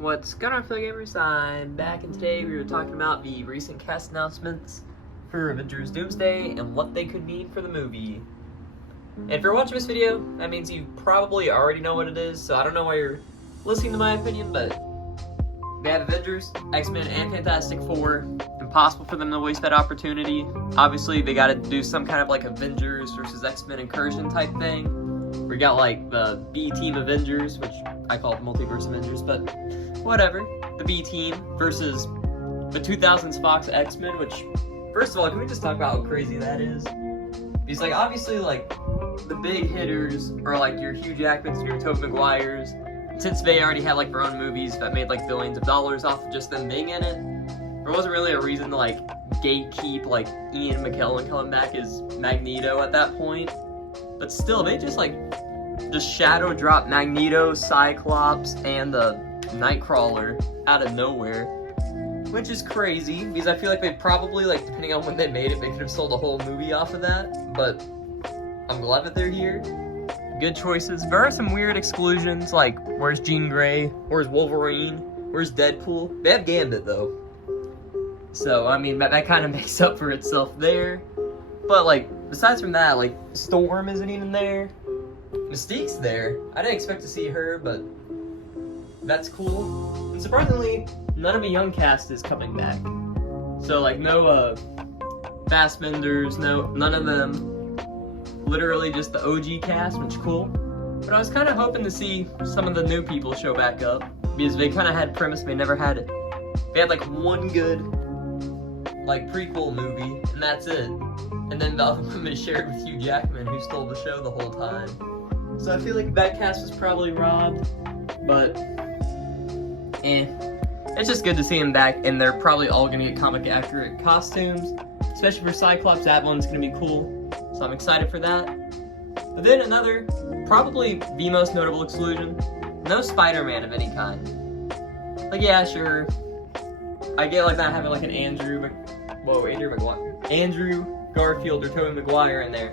What's going on, fellow gamers? I'm back, and today we were talking about the recent cast announcements for Avengers Doomsday and what they could mean for the movie. And if you're watching this video, that means you probably already know what it is, so I don't know why you're listening to my opinion, but they have Avengers, X-Men, and Fantastic Four. Impossible for them to waste that opportunity. Obviously, they gotta do some kind of like Avengers versus X-Men incursion type thing. We got like the B-Team Avengers, which I call it Multiverse Avengers, but whatever. The B-Team versus the 2000s Fox X-Men, which, first of all, can we just talk about how crazy that is? Because, like, obviously, like, the big hitters are, like, your Hugh Jackmans and your Tobey Maguires. Since they already had, like, their own movies that made, like, billions of dollars off of just them being in it, there wasn't really a reason to, like, gatekeep, like, Ian McKellen coming back as Magneto at that point. But still, they just shadow drop Magneto, Cyclops, and the Nightcrawler out of nowhere, which is crazy, because I feel like they probably, like, depending on when they made it, they could have sold a whole movie off of that, but I'm glad that they're here. Good choices. There are some weird exclusions, like, where's Jean Grey? Where's Wolverine? Where's Deadpool? They have Gambit, though. So, I mean, that kind of makes up for itself there. But, like, besides from that, like, Storm isn't even there. Mystique's there. I didn't expect to see her, but that's cool. And surprisingly, none of the young cast is coming back. So, like, no, Fassbenders, none of them. Literally just the OG cast, which is cool. But I was kind of hoping to see some of the new people show back up, because they kind of had premise, they never had it. They had, like, one good, like, prequel movie, and that's it. And then the other one was shared with Hugh Jackman, who stole the show the whole time. So I feel like that cast was probably robbed, but it's just good to see him back, and they're probably all gonna get comic accurate costumes, especially for Cyclops. That one's gonna be cool, so I'm excited for that. But then another, probably the most notable exclusion, no Spider-Man of any kind. Like, yeah, sure, I get like not having like an Andrew Garfield or Tobey Maguire in there,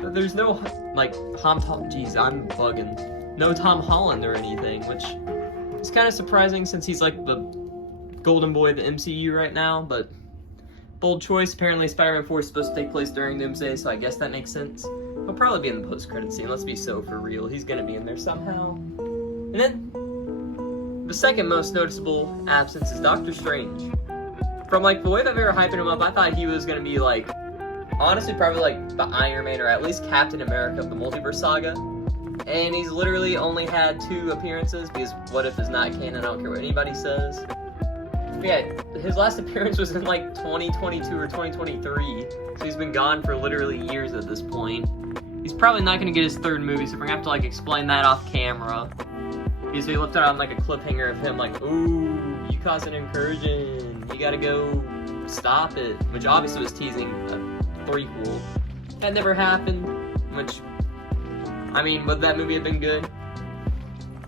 but there's no like I'm bugging. No Tom Holland or anything, which is kind of surprising since he's like the golden boy of the MCU right now. But bold choice. Apparently, Spider-Man 4 is supposed to take place during Doomsday, so I guess that makes sense. He'll probably be in the post-credit scene. Let's be so for real. He's gonna be in there somehow. And then the second most noticeable absence is Doctor Strange. From like the way that they were hyping him up, I thought he was gonna be like, honestly, probably like the Iron Man or at least Captain America of the Multiverse Saga. And he's literally only had 2 appearances, because what if it's not canon? I don't care what anybody says. But yeah, his last appearance was in like 2022 or 2023, so he's been gone for literally years at this point. He's probably not gonna get his 3rd movie, so we're gonna have to like explain that off camera. Because they left it on like a cliffhanger of him like, ooh, you caused an incursion, you gotta go stop it, which obviously was teasing a prequel. That never happened, which, I mean, would that movie have been good?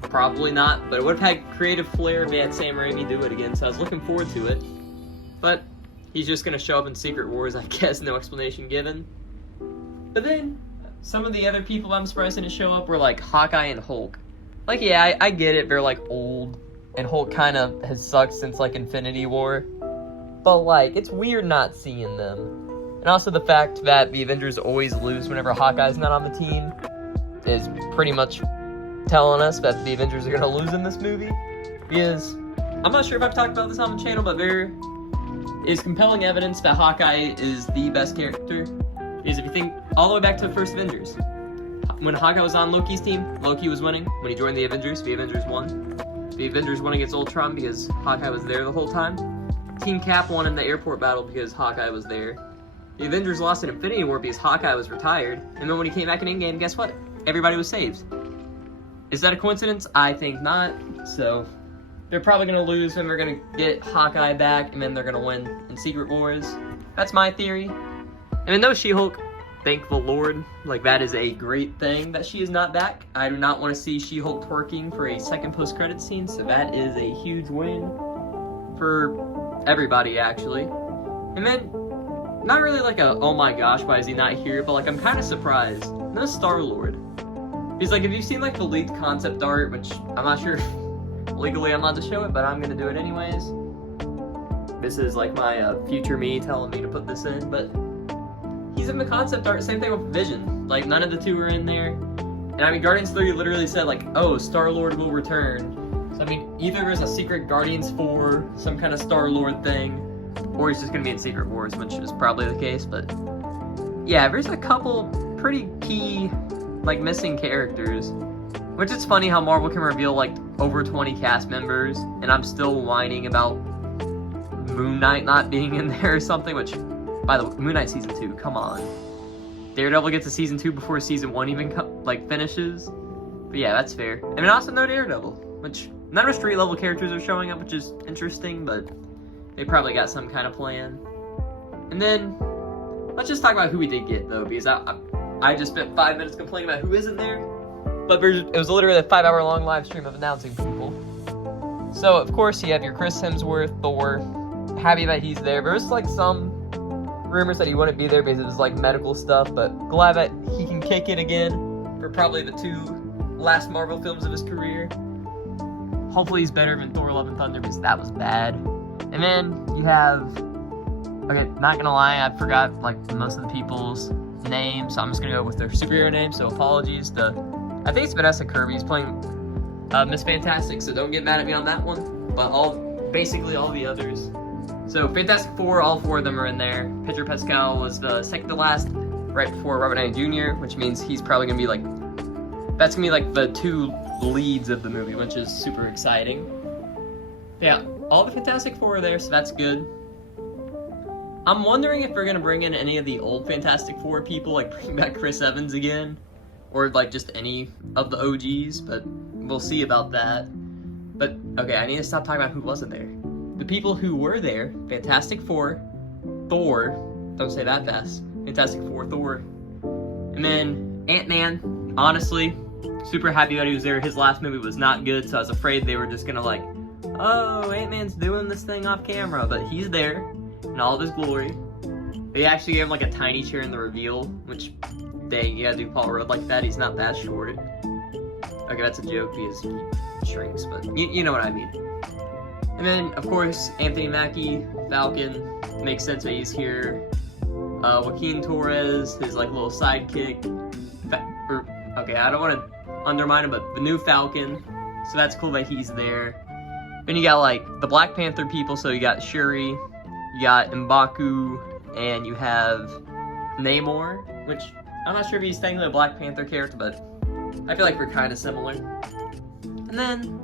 Probably not, but it would have had creative flair if they had Sam Raimi do it again, so I was looking forward to it. But he's just gonna show up in Secret Wars, I guess, no explanation given. But then, some of the other people I'm surprised didn't show up were like Hawkeye and Hulk. Like, yeah, I get it, they're like old, and Hulk kind of has sucked since like Infinity War. But like, it's weird not seeing them. And also the fact that the Avengers always lose whenever Hawkeye's not on the team is pretty much telling us that the Avengers are going to lose in this movie. Because, I'm not sure if I've talked about this on the channel, but there is compelling evidence that Hawkeye is the best character. Because if you think all the way back to the first Avengers, when Hawkeye was on Loki's team, Loki was winning. When he joined the Avengers won. The Avengers won against Ultron because Hawkeye was there the whole time. Team Cap won in the airport battle because Hawkeye was there. The Avengers lost in Infinity War because Hawkeye was retired. And then when he came back in Endgame, guess what? Everybody was saved. Is that a coincidence? I think not. So, they're probably going to lose and they're going to get Hawkeye back and then they're going to win in Secret Wars. That's my theory. And then no She-Hulk. Thank the Lord. Like, that is a great thing that she is not back. I do not want to see She-Hulk twerking for a second post-credit scene, so that is a huge win for everybody, actually. And then, not really like a, oh my gosh, why is he not here, but like, I'm kind of surprised. No Star-Lord. Because, like, if you've seen, like, the leaked concept art, which I'm not sure Legally, I'm not to show it, but I'm gonna do it anyways. This is like my future me telling me to put this in, but he's in the concept art. Same thing with Vision. Like, none of the two are in there. And I mean, Guardians 3 literally said, like, oh, Star-Lord will return. So, I mean, either there's a secret Guardians 4, some kind of Star-Lord thing, or he's just gonna be in Secret Wars, which is probably the case, but yeah, there's a couple pretty key, like, missing characters. Which is funny how Marvel can reveal, like, over 20 cast members, and I'm still whining about Moon Knight not being in there or something, which, by the way, Moon Knight Season 2, come on. Daredevil gets to Season 2 before Season 1 even, finishes. But yeah, that's fair. I mean, also no Daredevil, which none of the street-level characters are showing up, which is interesting, but they probably got some kind of plan. And then, let's just talk about who we did get, though, because I just spent 5 minutes complaining about who isn't there, but it was literally a 5-hour-long live stream of announcing people. So, of course, you have your Chris Hemsworth, Thor. Happy that he's there. There's, like, some rumors that he wouldn't be there because it was, like, medical stuff, but glad that he can kick it again for probably the 2 last Marvel films of his career. Hopefully he's better than Thor: Love and Thunder because that was bad. And then you have, okay, not gonna lie, I forgot, like, most of the people's names, so I'm just gonna go with their superhero names, so apologies. I think it's Vanessa Kirby's playing Miss Fantastic, so don't get mad at me on that one, but basically all the others. So Fantastic Four, all 4 of them are in there. Pedro Pascal was the second to last, right before Robert Downey Jr., which means he's probably gonna be like, that's gonna be like the 2 leads of the movie, which is super exciting. Yeah, all the Fantastic Four are there, so that's good. I'm wondering if we're gonna bring in any of the old Fantastic Four people, like bring back Chris Evans again, or like just any of the OGs, but we'll see about that. But okay, I need to stop talking about who wasn't there. The people who were there: Fantastic Four, Thor, don't say that fast, Fantastic Four, Thor, and then Ant-Man. Honestly, super happy that he was there. His last movie was not good, so I was afraid they were just gonna like, oh, Ant-Man's doing this thing off camera, but he's there in all of his glory. They actually gave him like a tiny chair in the reveal, which, dang, you gotta do Paul Rudd like that, he's not that short. Okay, that's a joke because he shrinks, but you know what I mean. And then, of course, Anthony Mackie, Falcon, makes sense that he's here. Joaquin Torres, his like little sidekick. Okay, I don't want to undermine him, but the new Falcon, so that's cool that he's there. Then you got like the Black Panther people, so you got Shuri, you got M'Baku, and you have Namor, which I'm not sure if he's technically a Black Panther character, but I feel like we're kind of similar. And then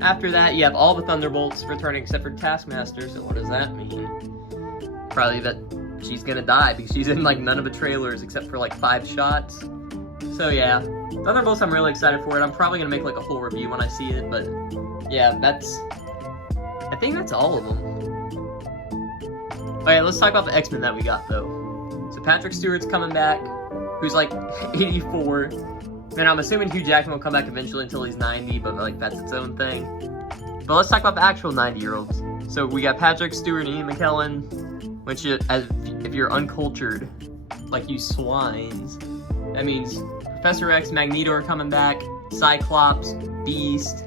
after that, you have all the Thunderbolts returning except for Taskmaster, so what does that mean? Probably that she's gonna die because she's in like none of the trailers except for like 5 shots. So yeah, Thunderbolts, I'm really excited for it. I'm probably gonna make like a full review when I see it, but yeah, I think that's all of them. Okay, let's talk about the X-Men that we got though. So Patrick Stewart's coming back, who's like 84. And I'm assuming Hugh Jackman will come back eventually until he's 90, but like that's its own thing. But let's talk about the actual 90-year-olds. So we got Patrick Stewart and Ian McKellen, which if you're uncultured, like you swines, that means Professor X, Magneto are coming back, Cyclops, Beast,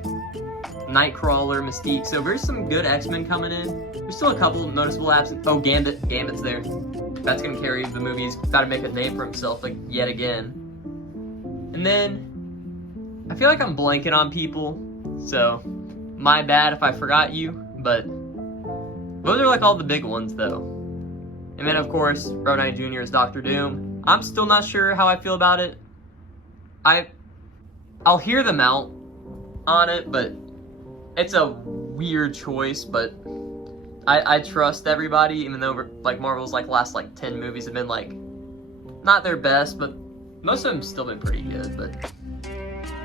Nightcrawler, Mystique. So there's some good X-Men coming in. There's still a couple noticeable absent. Oh, Gambit's there. That's gonna carry the movie. He's got to make a name for himself, like yet again. And then I feel like I'm blanking on people, so my bad if I forgot you. But those are like all the big ones, though. And then of course, Robert Downey Jr. is Doctor Doom. I'm still not sure how I feel about it. I'll hear them out on it, but it's a weird choice. But I trust everybody, even though like Marvel's like last like 10 movies have been like not their best, but most of them still been pretty good. But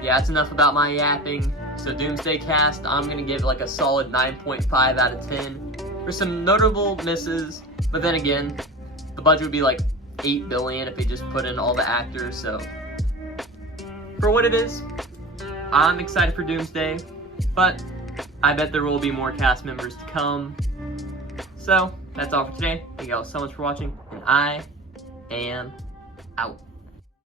yeah, that's enough about my yapping. So Doomsday cast, I'm gonna give it like a solid 9.5 out of 10. There's some notable misses, but then again, the budget would be like $8 billion if they just put in all the actors. So for what it is, I'm excited for Doomsday, but I bet there will be more cast members to come. So that's all for today. Thank you all so much for watching, and I am out.